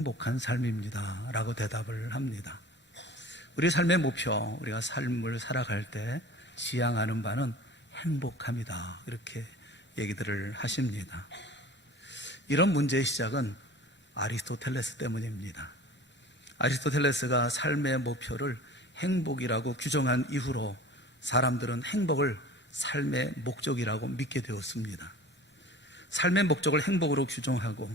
행복한 삶입니다 라고 대답을 합니다. 우리 삶의 목표, 우리가 삶을 살아갈 때 지향하는 바는 행복함이다, 이렇게 얘기들을 하십니다. 이런 문제의 시작은 아리스토텔레스 때문입니다. 아리스토텔레스가 삶의 목표를 행복이라고 규정한 이후로 사람들은 행복을 삶의 목적이라고 믿게 되었습니다. 삶의 목적을 행복으로 규정하고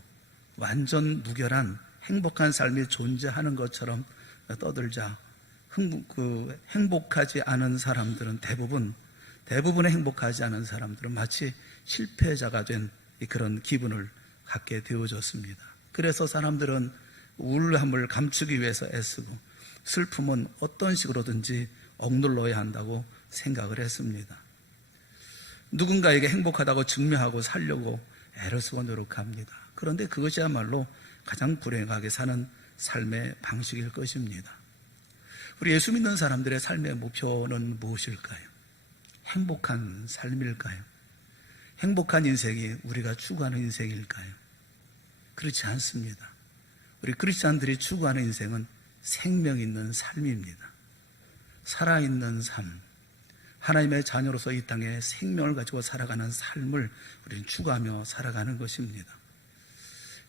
완전 무결한 행복한 삶이 존재하는 것처럼 떠들자 행복하지 않은 사람들은 대부분의 행복하지 않은 사람들은 마치 실패자가 된 그런 기분을 갖게 되어졌습니다. 그래서 사람들은 우울함을 감추기 위해서 애쓰고 슬픔은 어떤 식으로든지 억눌러야 한다고 생각을 했습니다. 누군가에게 행복하다고 증명하고 살려고 애를 쓰고 노력합니다. 그런데 그것이야말로 가장 불행하게 사는 삶의 방식일 것입니다. 우리 예수 믿는 사람들의 삶의 목표는 무엇일까요? 행복한 삶일까요? 행복한 인생이 우리가 추구하는 인생일까요? 그렇지 않습니다. 우리 크리스찬들이 추구하는 인생은 생명 있는 삶입니다. 살아있는 삶, 하나님의 자녀로서 이 땅에 생명을 가지고 살아가는 삶을 우리는 추구하며 살아가는 것입니다.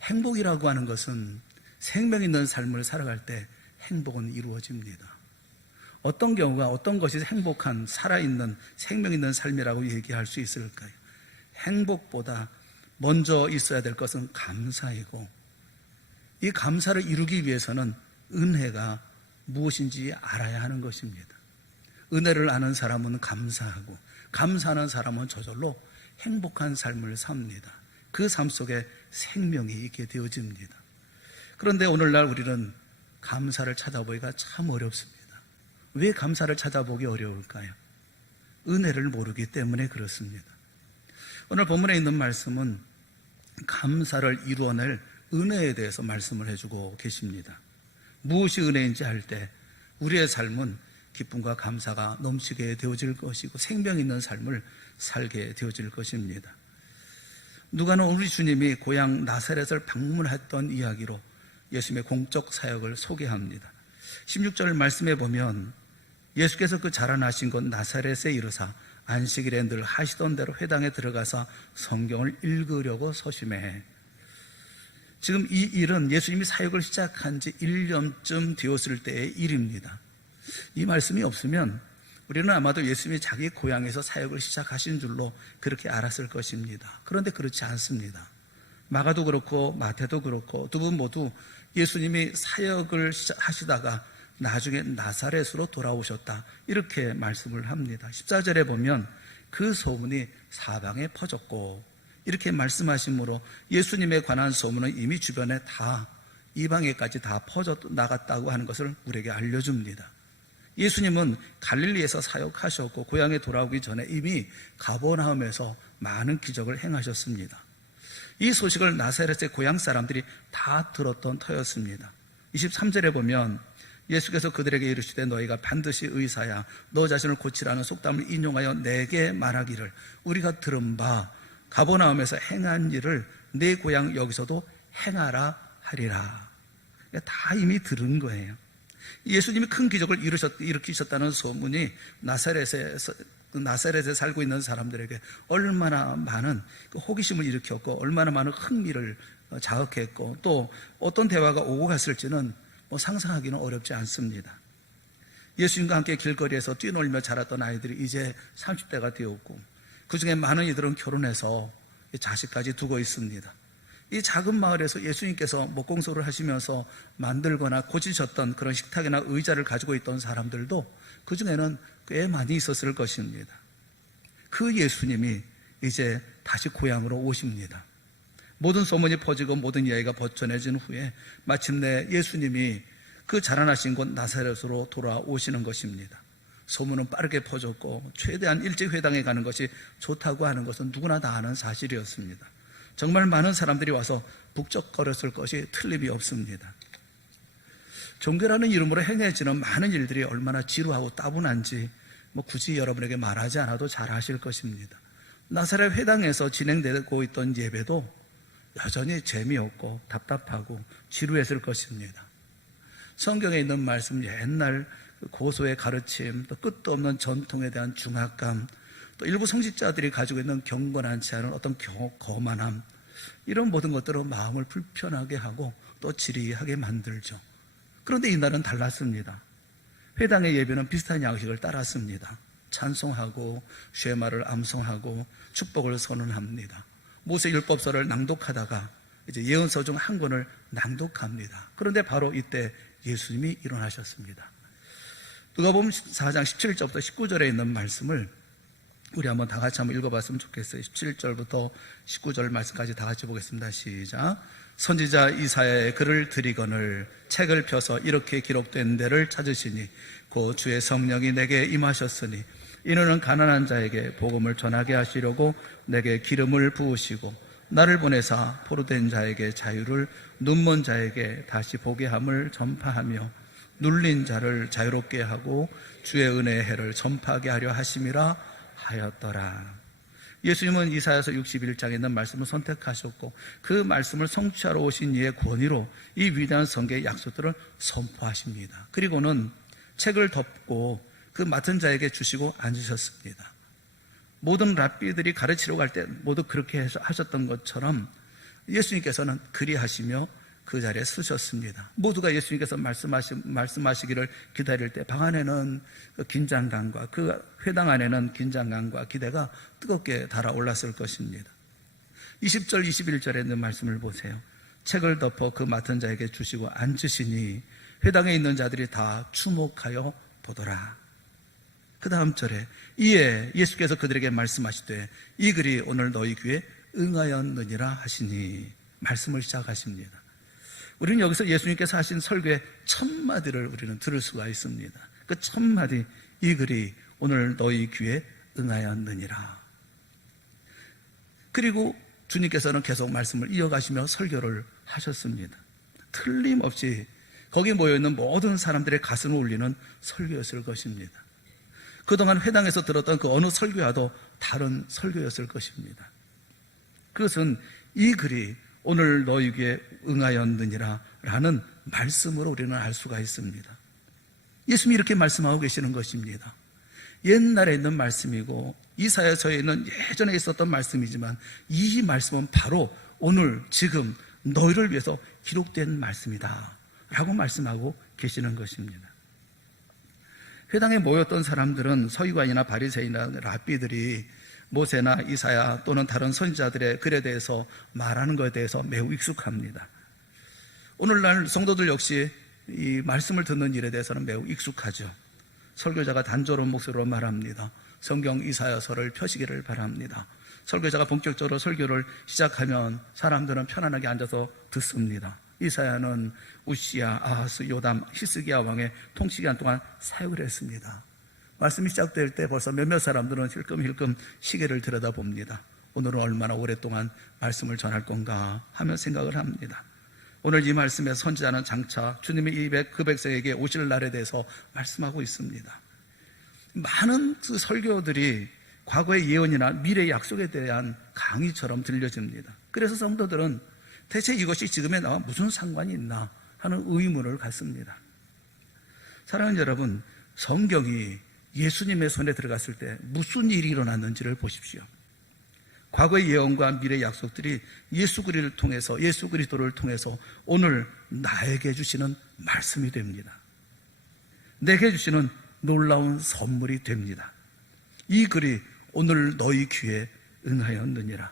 행복이라고 하는 것은 생명 있는 삶을 살아갈 때 행복은 이루어집니다. 어떤 경우가 어떤 것이 행복한 살아있는 생명 있는 삶이라고 얘기할 수 있을까요? 행복보다 먼저 있어야 될 것은 감사이고, 이 감사를 이루기 위해서는 은혜가 무엇인지 알아야 하는 것입니다. 은혜를 아는 사람은 감사하고, 감사하는 사람은 저절로 행복한 삶을 삽니다. 그 삶 속에 생명이 있게 되어집니다. 그런데 오늘날 우리는 감사를 찾아보기가 참 어렵습니다. 왜 감사를 찾아보기 어려울까요? 은혜를 모르기 때문에 그렇습니다. 오늘 본문에 있는 말씀은 감사를 이루어낼 은혜에 대해서 말씀을 해주고 계십니다. 무엇이 은혜인지 알 때 우리의 삶은 기쁨과 감사가 넘치게 되어질 것이고 생명 있는 삶을 살게 되어질 것입니다. 누가는 우리 주님이 고향 나사렛을 방문했던 이야기로 예수님의 공적 사역을 소개합니다. 16절 말씀에 보면 예수께서 그 자라나신 곳 나사렛에 이르사 안식일에 늘 하시던 대로 회당에 들어가서 성경을 읽으려고 서심해. 지금 이 일은 예수님이 사역을 시작한 지 1년쯤 되었을 때의 일입니다. 이 말씀이 없으면 우리는 아마도 예수님이 자기 고향에서 사역을 시작하신 줄로 그렇게 알았을 것입니다. 그런데 그렇지 않습니다. 마가도 그렇고 마태도 그렇고 두 분 모두 예수님이 사역을 하시다가 나중에 나사렛으로 돌아오셨다, 이렇게 말씀을 합니다. 14절에 보면 그 소문이 사방에 퍼졌고, 이렇게 말씀하시므로 예수님에 관한 소문은 이미 주변에 다 이방에까지 다 퍼져 나갔다고 하는 것을 우리에게 알려줍니다. 예수님은 갈릴리에서 사역하셨고 고향에 돌아오기 전에 이미 가버나움에서 많은 기적을 행하셨습니다. 이 소식을 나사렛의 고향 사람들이 다 들었던 터였습니다. 23절에 보면 예수께서 그들에게 이르시되 너희가 반드시 의사야 너 자신을 고치라는 속담을 인용하여 내게 말하기를 우리가 들은 바 가버나움에서 행한 일을 내 고향 여기서도 행하라 하리라. 다 이미 들은 거예요. 예수님이 큰 기적을 일으키셨다는 소문이 나사렛에 살고 있는 사람들에게 얼마나 많은 호기심을 일으켰고 얼마나 많은 흥미를 자극했고 또 어떤 대화가 오고 갔을지는 상상하기는 어렵지 않습니다. 예수님과 함께 길거리에서 뛰놀며 자랐던 아이들이 이제 30대가 되었고 그 중에 많은 이들은 결혼해서 자식까지 두고 있습니다. 이 작은 마을에서 예수님께서 목공소를 하시면서 만들거나 고치셨던 그런 식탁이나 의자를 가지고 있던 사람들도 그 중에는 꽤 많이 있었을 것입니다. 그 예수님이 이제 다시 고향으로 오십니다. 모든 소문이 퍼지고 모든 이야기가 전해진 후에 마침내 예수님이 그 자라나신 곳 나사렛으로 돌아오시는 것입니다. 소문은 빠르게 퍼졌고 최대한 일찍 회당에 가는 것이 좋다고 하는 것은 누구나 다 아는 사실이었습니다. 정말 많은 사람들이 와서 북적거렸을 것이 틀림이 없습니다. 종교라는 이름으로 행해지는 많은 일들이 얼마나 지루하고 따분한지 굳이 여러분에게 말하지 않아도 잘 아실 것입니다. 나사렛 회당에서 진행되고 있던 예배도 여전히 재미없고 답답하고 지루했을 것입니다. 성경에 있는 말씀, 옛날 고소의 가르침, 또 끝도 없는 전통에 대한 중압감, 또 일부 성직자들이 가지고 있는 경건하지 않은 어떤 거만함, 이런 모든 것들은 마음을 불편하게 하고 또 지리하게 만들죠. 그런데 이날은 달랐습니다. 회당의 예배는 비슷한 양식을 따랐습니다. 찬송하고 쉐마를 암송하고 축복을 선언합니다. 모세율법서를 낭독하다가 이제 예언서 중 한 권을 낭독합니다. 그런데 바로 이때 예수님이 일어나셨습니다. 누가복음 4장 17절부터 19절에 있는 말씀을 우리 한번 다 같이 한번 읽어봤으면 좋겠어요. 17절부터 19절 말씀까지 다 같이 보겠습니다. 시작. 선지자 이사야의 글을 드리거늘 책을 펴서 이렇게 기록된 데를 찾으시니 곧 주의 성령이 내게 임하셨으니 이는 가난한 자에게 복음을 전하게 하시려고 내게 기름을 부으시고 나를 보내사 포로된 자에게 자유를, 눈먼 자에게 다시 보게 함을 전파하며 눌린 자를 자유롭게 하고 주의 은혜의 해를 전파하게 하려 하심이라 하였더라. 예수님은 이사야서 61장에 있는 말씀을 선택하셨고 그 말씀을 성취하러 오신 이의 권위로 이 위대한 성경의 약속들을 선포하십니다. 그리고는 책을 덮고 그 맡은 자에게 주시고 앉으셨습니다. 모든 랍비들이 가르치러 갈 때 모두 그렇게 하셨던 것처럼 예수님께서는 그리하시며 그 자리에 서셨습니다. 모두가 예수님께서 말씀하시기를 기다릴 때 방 안에는 그 긴장감과 그 회당 안에는 긴장감과 기대가 뜨겁게 달아올랐을 것입니다. 20절 21절에 있는 말씀을 보세요. 책을 덮어 그 맡은 자에게 주시고 앉으시니 회당에 있는 자들이 다 주목하여 보더라. 그 다음 절에 이에 예수께서 그들에게 말씀하시되 이 글이 오늘 너희 귀에 응하였느니라 하시니 말씀을 시작하십니다. 우리는 여기서 예수님께서 하신 설교의 첫 마디를 우리는 들을 수가 있습니다. 그 첫 마디, 이 글이 오늘 너희 귀에 응하였느니라. 그리고 주님께서는 계속 말씀을 이어가시며 설교를 하셨습니다. 틀림없이 거기 모여있는 모든 사람들의 가슴을 울리는 설교였을 것입니다. 그동안 회당에서 들었던 그 어느 설교와도 다른 설교였을 것입니다. 그것은 이 글이 오늘 너희 귀에 응하였느니라 라는 말씀으로 우리는 알 수가 있습니다. 예수님이 이렇게 말씀하고 계시는 것입니다. 옛날에 있는 말씀이고 이사야서에 있는 예전에 있었던 말씀이지만 이 말씀은 바로 오늘 지금 너희를 위해서 기록된 말씀이다 라고 말씀하고 계시는 것입니다. 회당에 모였던 사람들은 서기관이나 바리새인이나 랍비들이 모세나 이사야 또는 다른 선지자들의 글에 대해서 말하는 것에 대해서 매우 익숙합니다. 오늘날 성도들 역시 이 말씀을 듣는 일에 대해서는 매우 익숙하죠. 설교자가 단조로운 목소리로 말합니다. 성경 이사야서를 펴시기를 바랍니다. 설교자가 본격적으로 설교를 시작하면 사람들은 편안하게 앉아서 듣습니다. 이사야는 우시야, 아하스, 요담, 히스기야 왕의 통치기간 동안 사역을 했습니다. 말씀이 시작될 때 벌써 몇몇 사람들은 힐끔힐끔 시계를 들여다봅니다. 오늘은 얼마나 오랫동안 말씀을 전할 건가 하며 생각을 합니다. 오늘 이 말씀에 선지자는 장차 주님의 그 백성에게 오실 날에 대해서 말씀하고 있습니다. 많은 그 설교들이 과거의 예언이나 미래의 약속에 대한 강의처럼 들려집니다. 그래서 성도들은 대체 이것이 지금에 나와 무슨 상관이 있나 하는 의문을 갖습니다. 사랑하는 여러분, 성경이 예수님의 손에 들어갔을 때 무슨 일이 일어났는지를 보십시오. 과거의 예언과 미래의 약속들이 예수 그리스도를 통해서 오늘 나에게 주시는 말씀이 됩니다. 내게 주시는 놀라운 선물이 됩니다. 이 글이 오늘 너희 귀에 응하였느니라.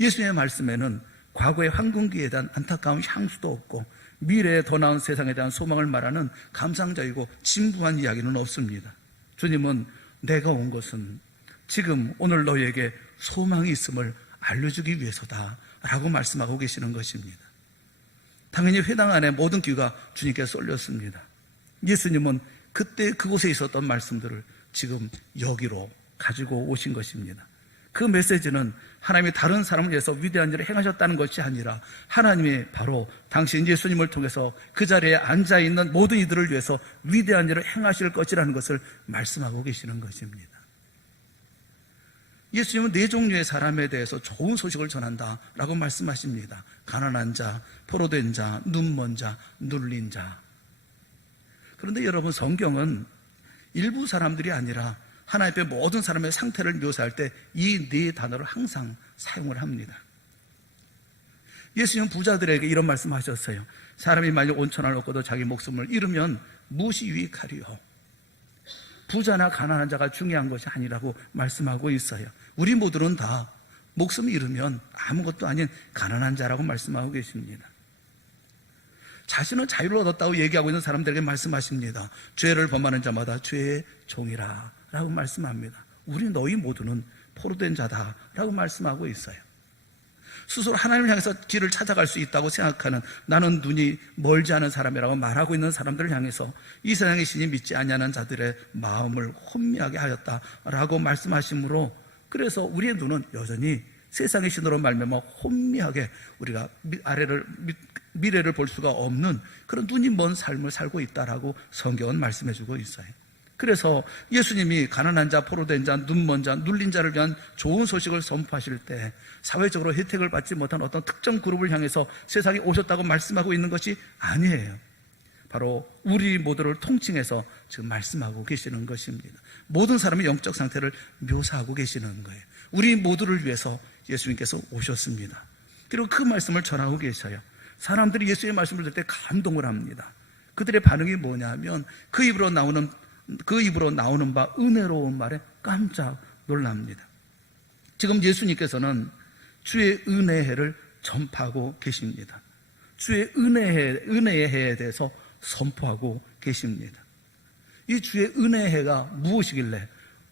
예수님의 말씀에는 과거의 황금기에 대한 안타까운 향수도 없고 미래의 더 나은 세상에 대한 소망을 말하는 감상적이고 진부한 이야기는 없습니다. 주님은 내가 온 것은 지금 오늘 너희에게 소망이 있음을 알려주기 위해서다 라고 말씀하고 계시는 것입니다. 당연히 회당 안에 모든 귀가 주님께 쏠렸습니다. 예수님은 그때 그곳에 있었던 말씀들을 지금 여기로 가지고 오신 것입니다. 그 메시지는 하나님이 다른 사람을 위해서 위대한 일을 행하셨다는 것이 아니라 하나님이 바로 당신 예수님을 통해서 그 자리에 앉아있는 모든 이들을 위해서 위대한 일을 행하실 것이라는 것을 말씀하고 계시는 것입니다. 예수님은 네 종류의 사람에 대해서 좋은 소식을 전한다라고 말씀하십니다. 가난한 자, 포로된 자, 눈먼 자, 눌린 자. 그런데 여러분, 성경은 일부 사람들이 아니라 하나님의 모든 사람의 상태를 묘사할 때 이 네 단어를 항상 사용을 합니다. 예수님은 부자들에게 이런 말씀하셨어요. 사람이 만약 온천을 얻고도 자기 목숨을 잃으면 무엇이 유익하리요? 부자나 가난한 자가 중요한 것이 아니라고 말씀하고 있어요. 우리 모두는 다 목숨을 잃으면 아무것도 아닌 가난한 자라고 말씀하고 계십니다. 자신은 자유를 얻었다고 얘기하고 있는 사람들에게 말씀하십니다. 죄를 범하는 자마다 죄의 종이라 라고 말씀합니다. 우리 너희 모두는 포로된 자다 라고 말씀하고 있어요. 스스로 하나님을 향해서 길을 찾아갈 수 있다고 생각하는, 나는 눈이 멀지 않은 사람이라고 말하고 있는 사람들을 향해서 이 세상의 신이 믿지 아니하는 자들의 마음을 혼미하게 하였다라고 말씀하시므로, 그래서 우리의 눈은 여전히 세상의 신으로 말미암아 혼미하게 우리가 미래를 볼 수가 없는 그런 눈이 먼 삶을 살고 있다라고 성경은 말씀해주고 있어요. 그래서 예수님이 가난한 자, 포로된 자, 눈먼 자, 눌린 자를 위한 좋은 소식을 선포하실 때 사회적으로 혜택을 받지 못한 어떤 특정 그룹을 향해서 세상에 오셨다고 말씀하고 있는 것이 아니에요. 바로 우리 모두를 통칭해서 지금 말씀하고 계시는 것입니다. 모든 사람의 영적 상태를 묘사하고 계시는 거예요. 우리 모두를 위해서 예수님께서 오셨습니다. 그리고 그 말씀을 전하고 계셔요. 사람들이 예수의 말씀을 들을 때 감동을 합니다. 그들의 반응이 뭐냐면 그 입으로 나오는 바 은혜로운 말에 깜짝 놀랍니다. 지금 예수님께서는 주의 은혜의 해를 전파하고 계십니다. 주의 은혜의 해에 대해서 선포하고 계십니다. 이 주의 은혜의 해가 무엇이길래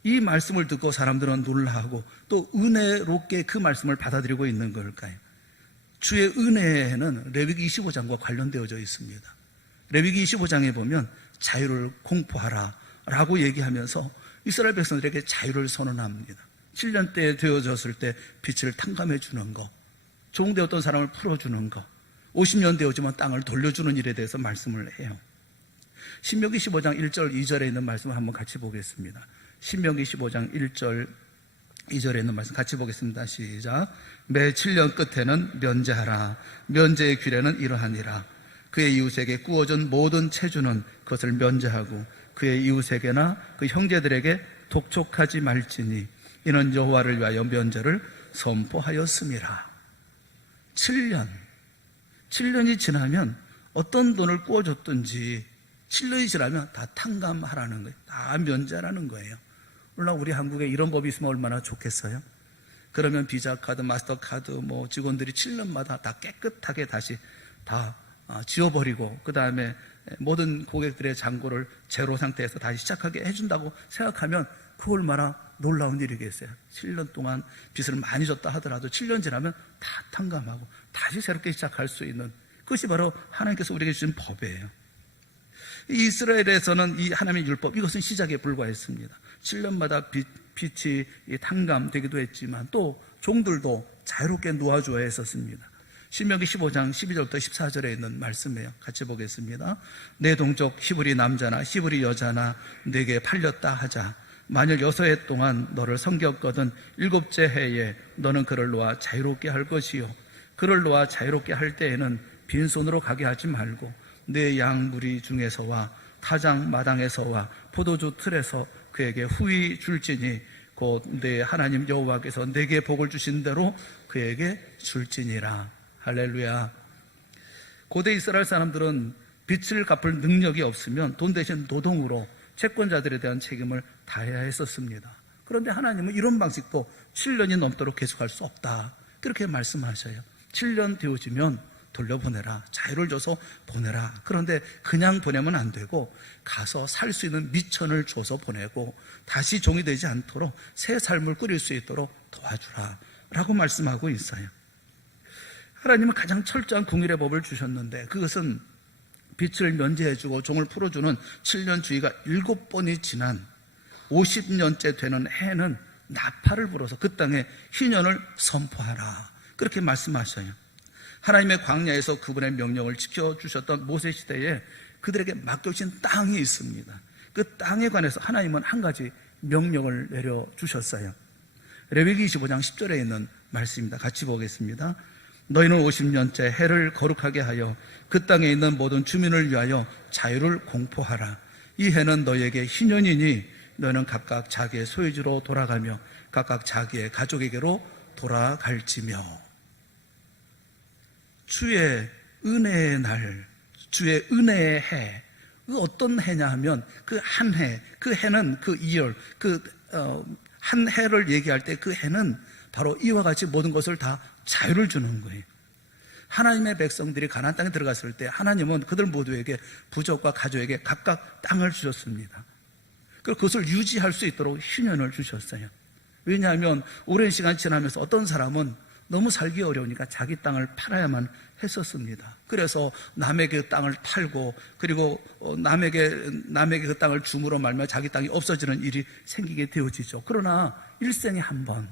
이 말씀을 듣고 사람들은 놀라하고 또 은혜롭게 그 말씀을 받아들이고 있는 걸까요? 주의 은혜의 해는 레위기 25장과 관련되어져 있습니다. 레위기 25장에 보면 자유를 공포하라 라고 얘기하면서 이스라엘 백성들에게 자유를 선언합니다. 7년 때 되어졌을 때 빛을 탕감해 주는 것, 종되었던 사람을 풀어주는 것, 50년 되어지면 땅을 돌려주는 일에 대해서 말씀을 해요. 신명기 15장 1절 2절에 있는 말씀을 한번 같이 보겠습니다. 신명기 15장 1절 2절에 있는 말씀 같이 보겠습니다. 시작. 매 7년 끝에는 면제하라. 면제의 규례는 이러하니라. 그의 이웃에게 구워준 모든 체주는 그것을 면제하고 그의 이웃에게나 그 형제들에게 독촉하지 말지니 이는 여호와를 위하여 면제를 선포하였음이라. 7년이 지나면 어떤 돈을 구워줬든지 7년이 지나면 다 탕감하라는 거예요. 다 면제하라는 거예요. 물론 우리 한국에 이런 법이 있으면 얼마나 좋겠어요. 그러면 비자카드, 마스터카드 직원들이 7년마다 다 깨끗하게 다시 다 지워버리고 그 다음에 모든 고객들의 잔고를 제로 상태에서 다시 시작하게 해준다고 생각하면 그 얼마나 놀라운 일이겠어요. 7년 동안 빚을 많이 졌다 하더라도 7년 지나면 다 탕감하고 다시 새롭게 시작할 수 있는, 그것이 바로 하나님께서 우리에게 주신 법이에요. 이스라엘에서는 이 하나님의 율법, 이것은 시작에 불과했습니다. 7년마다 빚이 탕감되기도 했지만 또 종들도 자유롭게 놓아줘야 했었습니다. 신명기 15장 12절부터 14절에 있는 말씀이에요. 같이 보겠습니다. 내 동족 히브리 남자나 히브리 여자나 내게 팔렸다 하자. 만일 6해 동안 너를 섬겼거든 7째 해에 너는 그를 놓아 자유롭게 할 것이요. 그를 놓아 자유롭게 할 때에는 빈손으로 가게 하지 말고 내 양 무리 중에서와 타장 마당에서와 포도주 틀에서 그에게 후히 줄지니 곧 내 하나님 여호와께서 내게 복을 주신 대로 그에게 줄지니라. 할렐루야. 고대 이스라엘 사람들은 빚을 갚을 능력이 없으면 돈 대신 노동으로 채권자들에 대한 책임을 다해야 했었습니다. 그런데 하나님은 이런 방식도 7년이 넘도록 계속할 수 없다, 그렇게 말씀하셔요. 7년 되어지면 돌려보내라, 자유를 줘서 보내라. 그런데 그냥 보내면 안 되고 가서 살 수 있는 미천을 줘서 보내고 다시 종이 되지 않도록 새 삶을 꾸릴 수 있도록 도와주라 라고 말씀하고 있어요. 하나님은 가장 철저한 공일의 법을 주셨는데 그것은 빚을 면제해주고 종을 풀어주는 7년 주기가 7번이 지난 50년째 되는 해는 나팔을 불어서 그 땅에 희년을 선포하라, 그렇게 말씀하셔요. 하나님의 광야에서 그분의 명령을 지켜주셨던 모세 시대에 그들에게 맡겨진 땅이 있습니다. 그 땅에 관해서 하나님은 한 가지 명령을 내려주셨어요. 레위기 25장 10절에 있는 말씀입니다. 같이 보겠습니다. 너희는 50년째 해를 거룩하게 하여 그 땅에 있는 모든 주민을 위하여 자유를 공포하라. 이 해는 너희에게 희년이니 너희는 각각 자기의 소유지로 돌아가며 각각 자기의 가족에게로 돌아갈지며. 주의 은혜의 날, 주의 은혜의 해, 그 어떤 해냐 하면 그 한 해, 그 해는 그 이열, 한 해를 얘기할 때 그 해는 바로 이와 같이 모든 것을 다 자유를 주는 거예요. 하나님의 백성들이 가나안 땅에 들어갔을 때 하나님은 그들 모두에게 부족과 가족에게 각각 땅을 주셨습니다. 그리고 그것을 유지할 수 있도록 희년을 주셨어요. 왜냐하면 오랜 시간 지나면서 어떤 사람은 너무 살기 어려우니까 자기 땅을 팔아야만 했었습니다. 그래서 남에게 그 땅을 팔고 그리고 남에게 그 땅을 줌으로 말미암아 자기 땅이 없어지는 일이 생기게 되어지죠. 그러나 일생에 한 번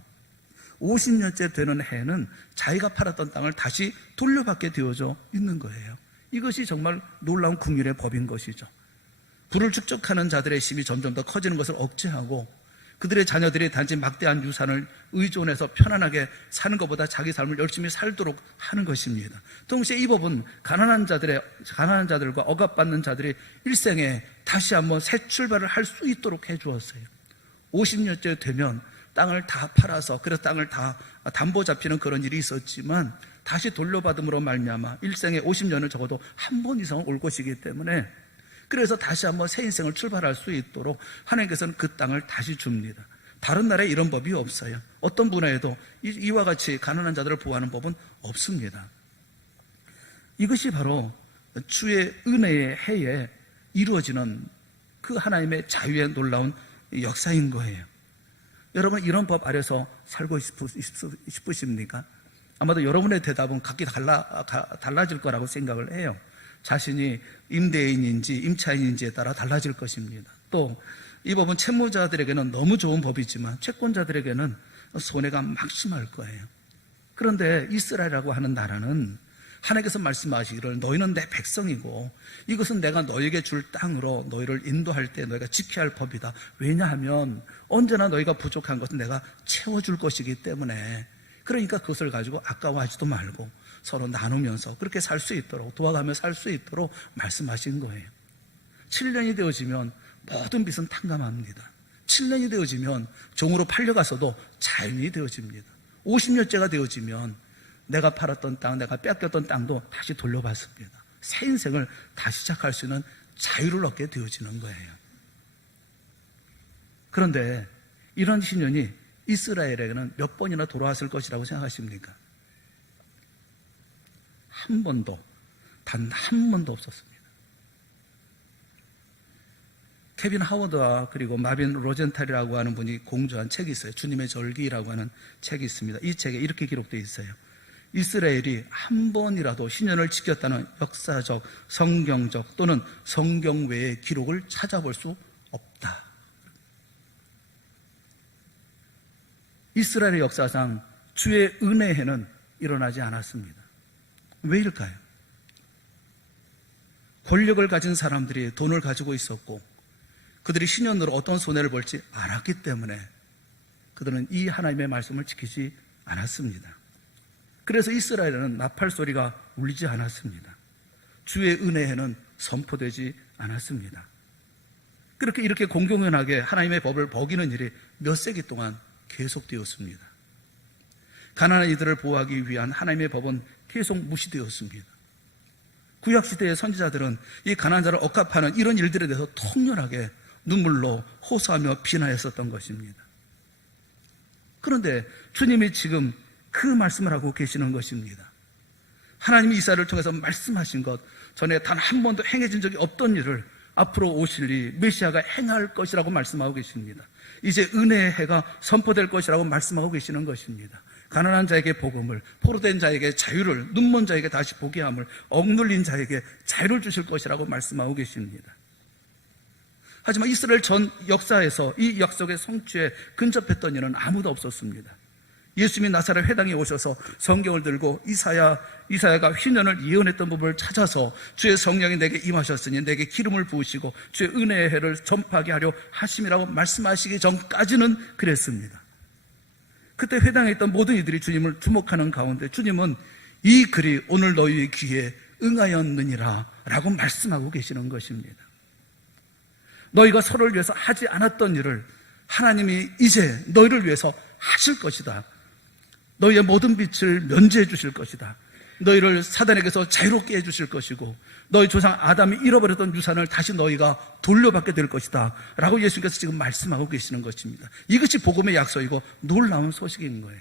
50년째 되는 해는 자기가 팔았던 땅을 다시 돌려받게 되어져 있는 거예요. 이것이 정말 놀라운 긍휼의 법인 것이죠. 부를 축적하는 자들의 힘이 점점 더 커지는 것을 억제하고 그들의 자녀들이 단지 막대한 유산을 의존해서 편안하게 사는 것보다 자기 삶을 열심히 살도록 하는 것입니다. 동시에 이 법은 가난한 자들과 억압받는 자들이 일생에 다시 한번 새 출발을 할 수 있도록 해주었어요. 50년째 되면 땅을 다 팔아서 그래서 땅을 다 담보 잡히는 그런 일이 있었지만 다시 돌려받음으로 말미암아 일생에 50년을 적어도 한 번 이상은 올 것이기 때문에 그래서 다시 한번 새 인생을 출발할 수 있도록 하나님께서는 그 땅을 다시 줍니다. 다른 나라에 이런 법이 없어요. 어떤 분야에도 이와 같이 가난한 자들을 보호하는 법은 없습니다. 이것이 바로 주의 은혜의 해에 이루어지는 그 하나님의 자유의 놀라운 역사인 거예요. 여러분 이런 법 아래서 살고 싶으십니까? 아마도 여러분의 대답은 각기 달라질 거라고 생각을 해요. 자신이 임대인인지 임차인인지에 따라 달라질 것입니다. 또 이 법은 채무자들에게는 너무 좋은 법이지만 채권자들에게는 손해가 막심할 거예요. 그런데 이스라엘이라고 하는 나라는 하나님께서 말씀하시기를 너희는 내 백성이고 이것은 내가 너희에게 줄 땅으로 너희를 인도할 때 너희가 지켜야 할 법이다. 왜냐하면 언제나 너희가 부족한 것은 내가 채워줄 것이기 때문에 그러니까 그것을 가지고 아까워하지도 말고 서로 나누면서 그렇게 살 수 있도록 도와가며 살 수 있도록 말씀하신 거예요. 7년이 되어지면 모든 빚은 탕감합니다. 7년이 되어지면 종으로 팔려가서도 자연이 되어집니다. 50년째가 되어지면 내가 팔았던 땅, 내가 뺏겼던 땅도 다시 돌려받습니다. 새 인생을 다시 시작할 수 있는 자유를 얻게 되어지는 거예요. 그런데 이런 신년이 이스라엘에게는 몇 번이나 돌아왔을 것이라고 생각하십니까? 한 번도, 단 한 번도 없었습니다. 케빈 하워드와 그리고 마빈 로젠탈이라고 하는 분이 공저한 책이 있어요. 주님의 절기라고 하는 책이 있습니다. 이 책에 이렇게 기록되어 있어요. 이스라엘이 한 번이라도 신년을 지켰다는 역사적, 성경적 또는 성경 외의 기록을 찾아볼 수 없다. 이스라엘의 역사상 주의 은혜에는 일어나지 않았습니다. 왜일까요? 권력을 가진 사람들이 돈을 가지고 있었고 그들이 신년으로 어떤 손해를 볼지 알았기 때문에 그들은 이 하나님의 말씀을 지키지 않았습니다. 그래서 이스라엘에는 나팔 소리가 울리지 않았습니다. 주의 은혜에는 선포되지 않았습니다. 그렇게 이렇게 공공연하게 하나님의 법을 어기는 일이 몇 세기 동안 계속되었습니다. 가난한 이들을 보호하기 위한 하나님의 법은 계속 무시되었습니다. 구약시대의 선지자들은 이 가난한 자를 억압하는 이런 일들에 대해서 통렬하게 눈물로 호소하며 비난했었던 것입니다. 그런데 주님이 지금 그 말씀을 하고 계시는 것입니다. 하나님이 이사야를 통해서 말씀하신 것, 전에 단 한 번도 행해진 적이 없던 일을 앞으로 오실 이 메시아가 행할 것이라고 말씀하고 계십니다. 이제 은혜의 해가 선포될 것이라고 말씀하고 계시는 것입니다. 가난한 자에게 복음을, 포로된 자에게 자유를, 눈먼 자에게 다시 보게 함을, 억눌린 자에게 자유를 주실 것이라고 말씀하고 계십니다. 하지만 이스라엘 전 역사에서 이 약속의 성취에 근접했던 이는 아무도 없었습니다. 예수님이 나사렛 회당에 오셔서 성경을 들고 이사야가 휘년을 예언했던 부분을 찾아서 주의 성령이 내게 임하셨으니 내게 기름을 부으시고 주의 은혜의 해를 전파하게 하려 하심이라고 말씀하시기 전까지는 그랬습니다. 그때 회당에 있던 모든 이들이 주님을 주목하는 가운데 주님은 이 글이 오늘 너희의 귀에 응하였느니라 라고 말씀하고 계시는 것입니다. 너희가 서로를 위해서 하지 않았던 일을 하나님이 이제 너희를 위해서 하실 것이다. 너희의 모든 빛을 면제해 주실 것이다. 너희를 사단에게서 자유롭게 해주실 것이고 너희 조상 아담이 잃어버렸던 유산을 다시 너희가 돌려받게 될 것이다 라고 예수님께서 지금 말씀하고 계시는 것입니다. 이것이 복음의 약속이고 놀라운 소식인 거예요.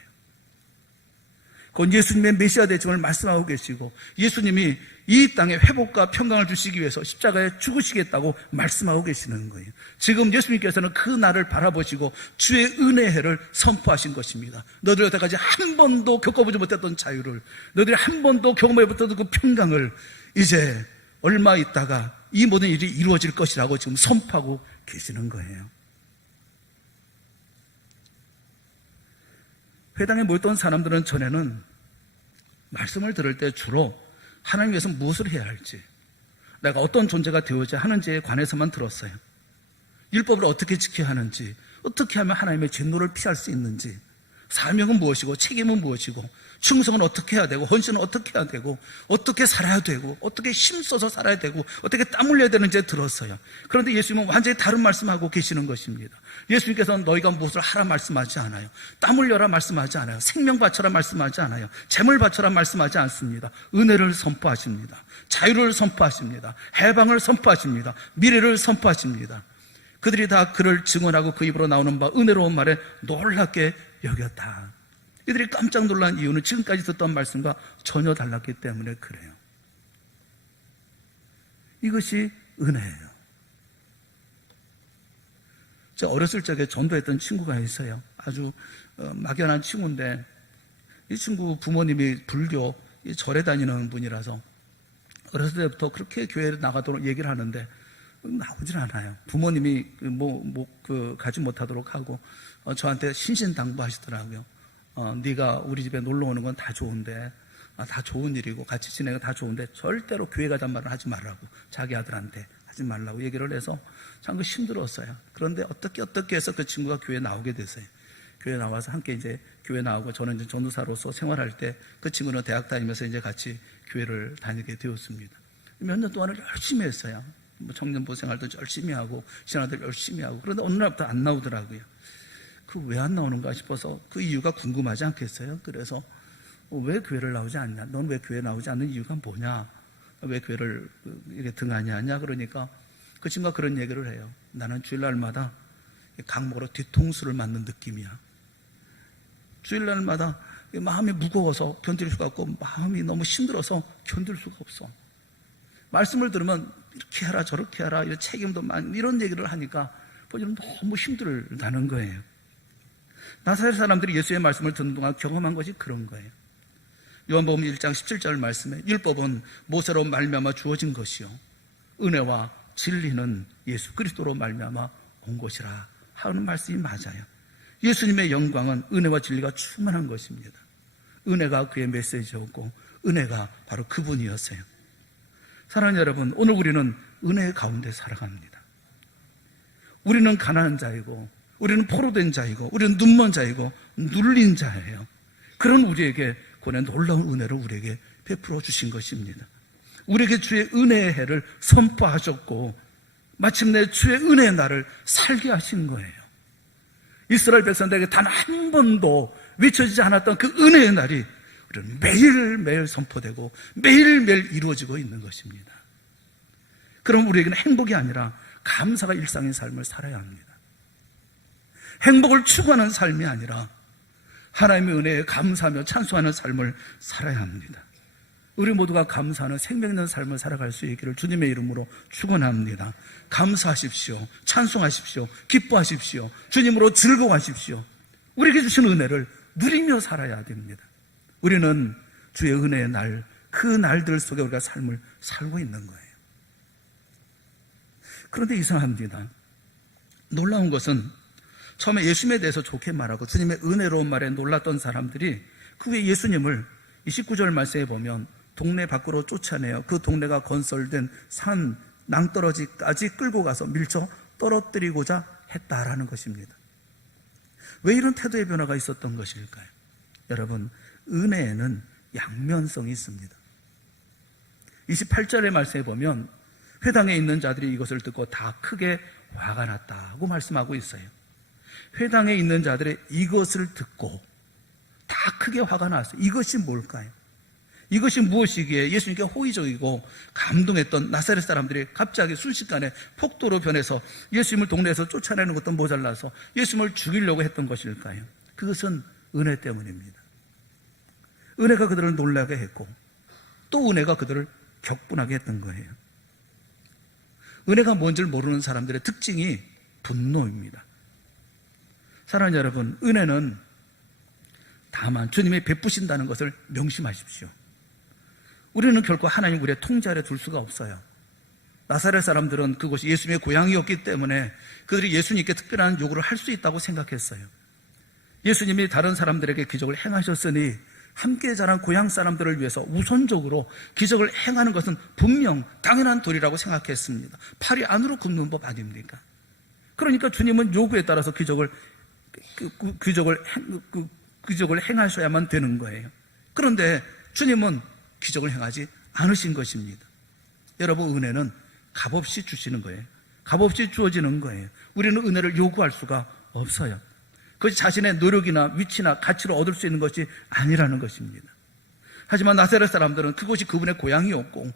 곧 예수님의 메시아 대증을 말씀하고 계시고 예수님이 이 땅에 회복과 평강을 주시기 위해서 십자가에 죽으시겠다고 말씀하고 계시는 거예요. 지금 예수님께서는 그 날을 바라보시고 주의 은혜의 해를 선포하신 것입니다. 너희들 여태까지 한 번도 겪어보지 못했던 자유를, 너희들이 한 번도 경험해 못했던 그 평강을 이제 얼마 있다가 이 모든 일이 이루어질 것이라고 지금 선포하고 계시는 거예요. 회당에 모였던 사람들은 전에는 말씀을 들을 때 주로 하나님 위해서 무엇을 해야 할지, 내가 어떤 존재가 되어야 하는지에 관해서만 들었어요. 율법을 어떻게 지켜야 하는지, 어떻게 하면 하나님의 진노를 피할 수 있는지, 사명은 무엇이고 책임은 무엇이고 충성은 어떻게 해야 되고 헌신은 어떻게 해야 되고 어떻게 살아야 되고 어떻게 힘써서 살아야 되고 어떻게 땀 흘려야 되는지 들었어요. 그런데 예수님은 완전히 다른 말씀하고 계시는 것입니다. 예수님께서는 너희가 무엇을 하라 말씀하지 않아요. 땀 흘려라 말씀하지 않아요. 생명 바쳐라 말씀하지 않아요. 재물 바쳐라 말씀하지 않습니다. 은혜를 선포하십니다. 자유를 선포하십니다. 해방을 선포하십니다. 미래를 선포하십니다. 그들이 다 그를 증언하고 그 입으로 나오는 바 은혜로운 말에 놀랍게 여겼다. 이들이 깜짝 놀란 이유는 지금까지 듣던 말씀과 전혀 달랐기 때문에 그래요. 이것이 은혜예요. 제가 어렸을 적에 전도했던 친구가 있어요. 아주 막연한 친구인데 이 친구 부모님이 불교 절에 다니는 분이라서 어렸을 때부터 그렇게 교회에 나가도록 얘기를 하는데 나오질 않아요. 부모님이 가지 못하도록 하고 저한테 신신당부하시더라고요. 네가 우리 집에 놀러 오는 건 다 좋은데 다 좋은 일이고 같이 지내는 건 다 좋은데 절대로 교회 가자는 말을 하지 말라고, 자기 아들한테 하지 말라고 얘기를 해서 참 힘들었어요. 그런데 어떻게 해서 그 친구가 교회에 나오게 됐어요. 교회에 나와서 함께 이제 교회 나오고 저는 이제 전도사로서 생활할 때 그 친구는 대학 다니면서 이제 같이 교회를 다니게 되었습니다. 몇 년 동안을 열심히 했어요. 청년부 생활도 열심히 하고 신앙도 열심히 하고. 그런데 어느 날부터 안 나오더라고요. 그 왜 안 나오는가 싶어서 그 이유가 궁금하지 않겠어요? 그래서 왜 교회를 나오지 않냐? 넌 왜 교회 나오지 않는 이유가 뭐냐? 왜 교회를 이렇게 등한히 하냐? 그러니까 그 친구가 그런 얘기를 해요. 나는 주일날마다 강목으로 뒤통수를 맞는 느낌이야. 주일날마다 마음이 무거워서 견딜 수가 없고 마음이 너무 힘들어서 견딜 수가 없어. 말씀을 들으면 이렇게 하라 저렇게 하라 이런 책임도 많이 이런 얘기를 하니까 너무 힘들다는 거예요. 나사렛 사람들이 예수의 말씀을 듣는 동안 경험한 것이 그런 거예요. 요한복음 1장 17절 말씀에 율법은 모세로 말미암아 주어진 것이요 은혜와 진리는 예수 그리스도로 말미암아 온 것이라 하는 말씀이 맞아요. 예수님의 영광은 은혜와 진리가 충만한 것입니다. 은혜가 그의 메시지였고 은혜가 바로 그분이었어요. 사랑하는 여러분, 오늘 우리는 은혜 가운데 살아갑니다. 우리는 가난한 자이고 우리는 포로된 자이고 우리는 눈먼 자이고 눌린 자예요. 그런 우리에게 고뇌 놀라운 은혜를 우리에게 베풀어 주신 것입니다. 우리에게 주의 은혜의 해를 선포하셨고 마침내 주의 은혜의 날을 살게 하신 거예요. 이스라엘 백성들에게 단 한 번도 외쳐지지 않았던 그 은혜의 날이 우리는 매일매일 선포되고 매일매일 이루어지고 있는 것입니다. 그럼 우리에게는 행복이 아니라 감사가 일상의 삶을 살아야 합니다. 행복을 추구하는 삶이 아니라 하나님의 은혜에 감사하며 찬송하는 삶을 살아야 합니다. 우리 모두가 감사하는 생명 있는 삶을 살아갈 수 있기를 주님의 이름으로 축원합니다. 감사하십시오. 찬송하십시오. 기뻐하십시오. 주님으로 즐거워하십시오. 우리에게 주신 은혜를 누리며 살아야 됩니다. 우리는 주의 은혜의 날, 그 날들 속에 우리가 삶을 살고 있는 거예요. 그런데 이상합니다. 놀라운 것은 처음에 예수님에 대해서 좋게 말하고 주님의 은혜로운 말에 놀랐던 사람들이 그 후에 예수님을 29절 말씀에 보면 동네 밖으로 쫓아내어 그 동네가 건설된 산 낭떠러지까지 끌고 가서 밀쳐 떨어뜨리고자 했다라는 것입니다. 왜 이런 태도의 변화가 있었던 것일까요? 여러분, 은혜에는 양면성이 있습니다. 28절의 말씀에 보면 회당에 있는 자들이 이것을 듣고 다 크게 화가 났다고 말씀하고 있어요. 회당에 있는 자들이 이것을 듣고 다 크게 화가 났어요. 이것이 뭘까요? 이것이 무엇이기에 예수님께 호의적이고 감동했던 나사렛 사람들이 갑자기 순식간에 폭도로 변해서 예수님을 동네에서 쫓아내는 것도 모자라서 예수님을 죽이려고 했던 것일까요? 그것은 은혜 때문입니다. 은혜가 그들을 놀라게 했고 또 은혜가 그들을 격분하게 했던 거예요. 은혜가 뭔지를 모르는 사람들의 특징이 분노입니다. 사랑하는 여러분, 은혜는 다만 주님이 베푸신다는 것을 명심하십시오. 우리는 결코 하나님 우리의 통제 아래 둘 수가 없어요. 나사렛 사람들은 그곳이 예수님의 고향이었기 때문에 그들이 예수님께 특별한 요구를 할 수 있다고 생각했어요. 예수님이 다른 사람들에게 기적을 행하셨으니 함께 자란 고향 사람들을 위해서 우선적으로 기적을 행하는 것은 분명 당연한 도리라고 생각했습니다. 팔이 안으로 굽는 법 아닙니까? 그러니까 주님은 요구에 따라서 기적을 행하셔야만 되는 거예요. 그런데 주님은 기적을 행하지 않으신 것입니다. 여러분, 은혜는 값없이 주시는 거예요. 값없이 주어지는 거예요. 우리는 은혜를 요구할 수가 없어요. 그것이 자신의 노력이나 위치나 가치로 얻을 수 있는 것이 아니라는 것입니다. 하지만 나사렛 사람들은 그곳이 그분의 고향이었고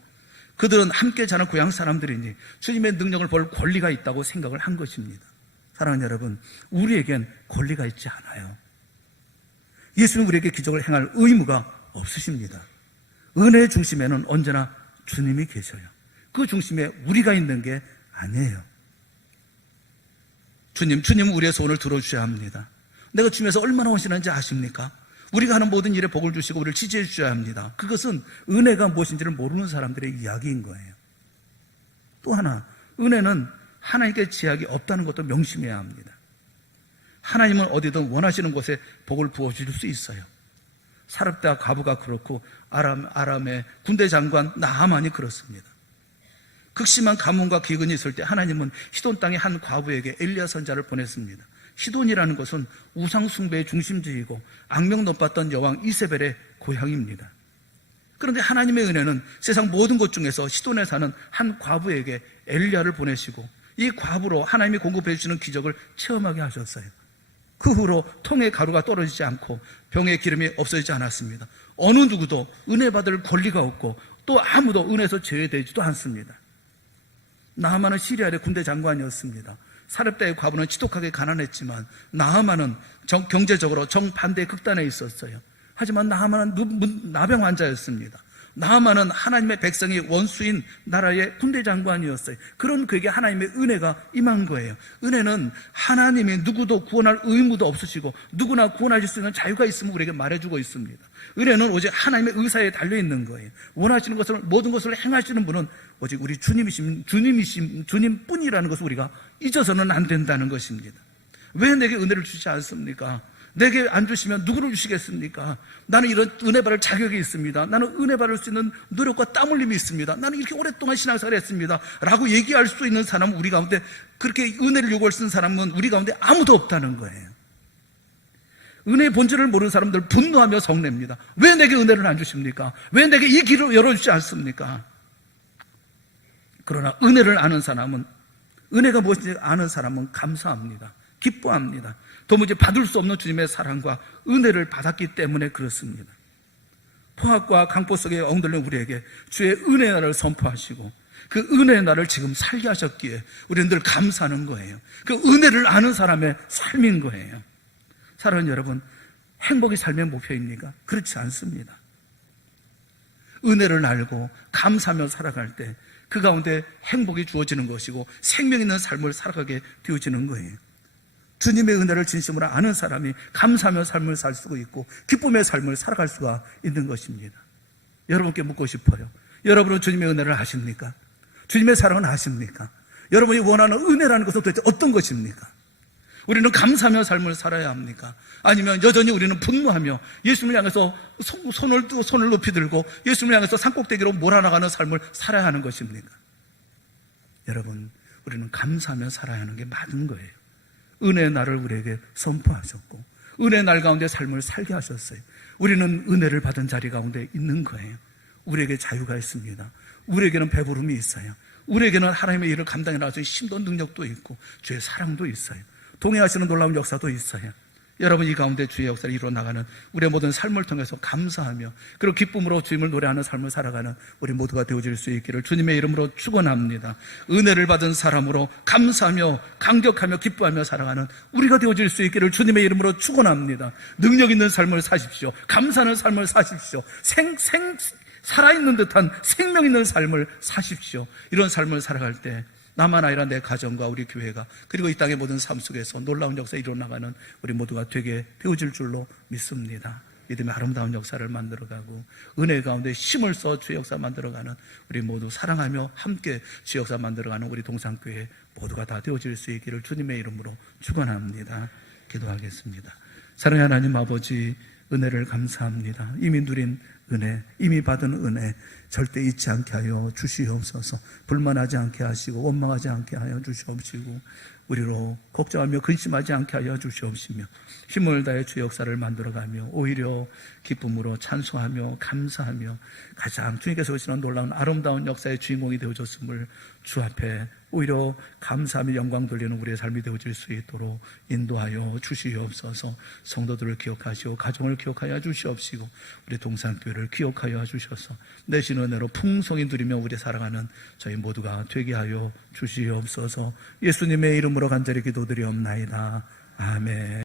그들은 함께 자란 고향 사람들이니 주님의 능력을 볼 권리가 있다고 생각을 한 것입니다. 사랑하는 여러분, 우리에겐 권리가 있지 않아요. 예수는 우리에게 기적을 행할 의무가 없으십니다. 은혜의 중심에는 언제나 주님이 계셔요. 그 중심에 우리가 있는 게 아니에요. 주님은 우리의 소원을 들어주셔야 합니다. 내가 주님에서 얼마나 헌신한지 아십니까? 우리가 하는 모든 일에 복을 주시고 우리를 지지해 주셔야 합니다. 그것은 은혜가 무엇인지를 모르는 사람들의 이야기인 거예요. 또 하나, 은혜는 하나님께 제약이 없다는 것도 명심해야 합니다. 하나님은 어디든 원하시는 곳에 복을 부어주실 수 있어요. 사렙다 과부가 그렇고 아람의 군대 장관 나하만이 그렇습니다. 극심한 가뭄과 기근이 있을 때 하나님은 시돈 땅의 한 과부에게 엘리야 선자를 보냈습니다. 시돈이라는 것은 우상 숭배의 중심지이고 악명 높았던 여왕 이세벨의 고향입니다. 그런데 하나님의 은혜는 세상 모든 것 중에서 시돈에 사는 한 과부에게 엘리야를 보내시고 이 과부로 하나님이 공급해 주시는 기적을 체험하게 하셨어요. 그 후로 통에 가루가 떨어지지 않고 병에 기름이 없어지지 않았습니다. 어느 누구도 은혜 받을 권리가 없고 또 아무도 은혜에서 제외되지도 않습니다. 나하만은 시리아의 군대 장관이었습니다. 사렙다의 과부는 지독하게 가난했지만 나하만은 경제적으로 정반대의 극단에 있었어요. 하지만 나하만은 나병 환자였습니다. 나하만은 하나님의 백성이 원수인 나라의 군대 장관이었어요. 그런 그에게 하나님의 은혜가 임한 거예요. 은혜는 하나님이 누구도 구원할 의무도 없으시고 누구나 구원하실 수 있는 자유가 있음을 우리에게 말해주고 있습니다. 은혜는 오직 하나님의 의사에 달려있는 거예요. 원하시는 것을 모든 것을 행하시는 분은 오직 우리 주님뿐이라는 것을 우리가 잊어서는 안 된다는 것입니다. 왜 내게 은혜를 주시지 않습니까? 내게 안 주시면 누구를 주시겠습니까? 나는 이런 은혜 받을 자격이 있습니다. 나는 은혜 받을 수 있는 노력과 땀 흘림이 있습니다. 나는 이렇게 오랫동안 신앙생활을 했습니다. 라고 얘기할 수 있는 사람은 우리 가운데, 그렇게 은혜를 요구할 수 있는 사람은 우리 가운데 아무도 없다는 거예요. 은혜의 본질을 모르는 사람들 분노하며 성냅니다. 왜 내게 은혜를 안 주십니까? 왜 내게 이 길을 열어주지 않습니까? 그러나 은혜를 아는 사람은, 은혜가 무엇인지 아는 사람은 감사합니다. 기뻐합니다. 도무지 받을 수 없는 주님의 사랑과 은혜를 받았기 때문에 그렇습니다. 포악과 강포 속에 엉들린 우리에게 주의 은혜의 날을 선포하시고 그 은혜의 날을 지금 살게 하셨기에 우리는 늘 감사하는 거예요. 그 은혜를 아는 사람의 삶인 거예요. 사랑하는 여러분, 행복이 삶의 목표입니까? 그렇지 않습니다. 은혜를 알고 감사하며 살아갈 때 그 가운데 행복이 주어지는 것이고 생명 있는 삶을 살아가게 되어지는 거예요. 주님의 은혜를 진심으로 아는 사람이 감사하며 삶을 살 수가 있고 기쁨의 삶을 살아갈 수가 있는 것입니다. 여러분께 묻고 싶어요. 여러분은 주님의 은혜를 아십니까? 주님의 사랑은 아십니까? 여러분이 원하는 은혜라는 것은 도대체 어떤 것입니까? 우리는 감사하며 삶을 살아야 합니까? 아니면 여전히 우리는 분노하며 예수님을 향해서 손을 높이 들고 예수님을 향해서 산꼭대기로 몰아나가는 삶을 살아야 하는 것입니까? 여러분, 우리는 감사하며 살아야 하는 게 맞는 거예요. 은혜의 날을 우리에게 선포하셨고 은혜의 날 가운데 삶을 살게 하셨어요. 우리는 은혜를 받은 자리 가운데 있는 거예요. 우리에게 자유가 있습니다. 우리에게는 배부름이 있어요. 우리에게는 하나님의 일을 감당해 나갈 수 있는 힘도 능력도 있고 주의 사랑도 있어요. 동행하시는 놀라운 역사도 있어요. 여러분, 이 가운데 주의 역사를 이루어 나가는 우리의 모든 삶을 통해서 감사하며 그리고 기쁨으로 주님을 노래하는 삶을 살아가는 우리 모두가 되어질 수 있기를 주님의 이름으로 축원합니다. 은혜를 받은 사람으로 감사하며 감격하며 기뻐하며 살아가는 우리가 되어질 수 있기를 주님의 이름으로 축원합니다. 능력 있는 삶을 사십시오. 감사하는 삶을 사십시오. 살아있는 듯한 생명 있는 삶을 사십시오. 이런 삶을 살아갈 때 나만 아니라 내 가정과 우리 교회가 그리고 이 땅의 모든 삶 속에서 놀라운 역사 일어나가는 우리 모두가 되게 되어질 줄로 믿습니다. 믿음의 아름다운 역사를 만들어가고 은혜 가운데 힘을 써 주의 역사 만들어가는 우리 모두 사랑하며 함께 주의 역사 만들어가는 우리 동산교회 모두가 다 되어질 수 있기를 주님의 이름으로 축원합니다. 기도하겠습니다. 사랑의 하나님 아버지, 은혜를 감사합니다. 이미 누린 은혜, 이미 받은 은혜 절대 잊지 않게 하여 주시옵소서. 불만하지 않게 하시고 원망하지 않게 하여 주시옵시고 우리로 걱정하며 근심하지 않게 하여 주시옵시며 힘을 다해 주의 역사를 만들어가며 오히려 기쁨으로 찬송하며 감사하며 가장 주님께서 오시는 놀라운 아름다운 역사의 주인공이 되어줬음을 주 앞에 오히려 감사하며 영광 돌리는 우리의 삶이 되어질 수 있도록 인도하여 주시옵소서. 성도들을 기억하시고 가정을 기억하여 주시옵시고 우리 동산교회를 기억하여 주셔서 내신 은혜로 풍성히 누리며 우리 살아가는 저희 모두가 되게 하여 주시옵소서. 예수님의 이름으로 간절히 기도드리옵나이다. 아멘.